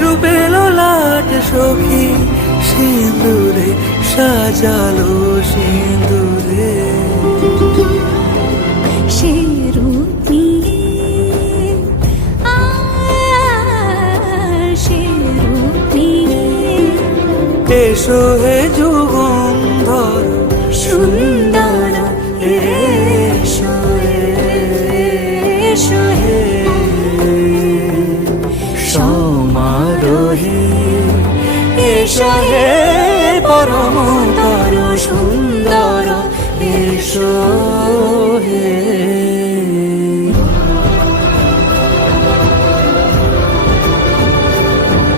রূপে ললাট সখী সিঁদুরে সাজালো সিঁদুরে। সে রূপ নিয়ে সে রূপ নিয়ে এসো হে যুগন্ধর সুন্দর এসো এসো হে সমারোহে এসো হে পরমতর সুন্দর এসো